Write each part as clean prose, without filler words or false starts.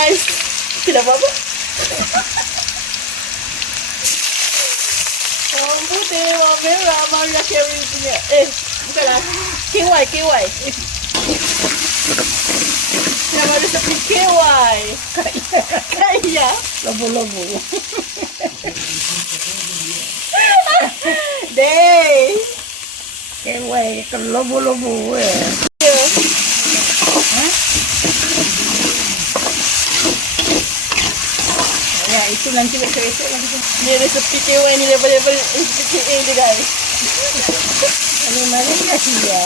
guys. Tidak apa-apa. Bawang putih, bawang merah, Maria Carey punya. Bukanlah. KY. Yang ada seperti KY. Kaya. Lobo-lobo. Day. Keway ke lobo-lobo Ya, itu nanti besok-besok lagi. Ni resepi KY ni level-level SPKA dia guys. Mari kasih ya.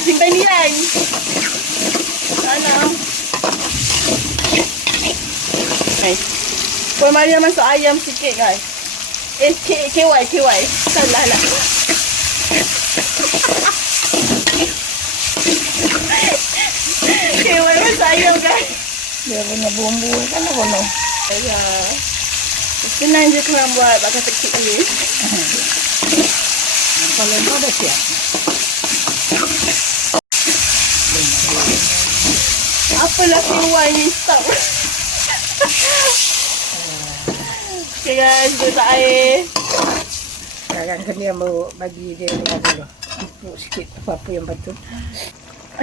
Simpan nilai. Sana. Guys. Puan Maria masuk ayam sikit guys. KY. Salah lah. KY masuk ayam guys. Dia punya bumbu kan apa? Ya. Senang je korang buat bakal tekik ni. Kalau kau dah siap. Apalah KY ni stop. Okay guys, letak air. Sekarang kan dia mau bagi dia dulu. Pupuk sikit apa-apa yang patut.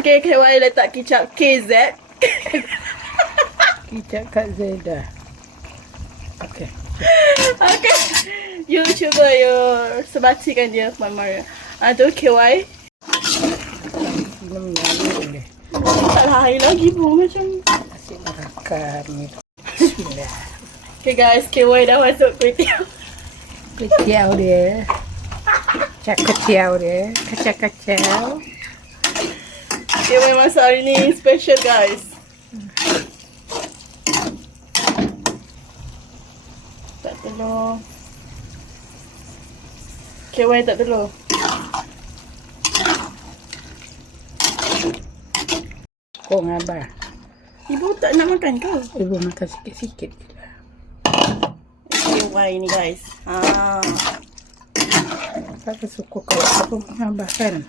Okay, KY letak kicap KZ. Kicap Kak Zeda. Okey. Okay. You cuba you sebatikan dia Puan Maria. Tu KY. Minum air boleh. Taklah air lagi pun macam. Asyik makan ni. Bismillah. Okay guys, KY dah masuk kuih tiaw. Kecil dia. Kecil dia. Kacau-kacau. KY masak hari ni special guys. Tak telur. KY tak telur. Kau ngabah. Ibu tak nak makan kau? Ibu makan sikit-sikit je lah. KY ni guys. Aku suka kau. Aku ngabah kan.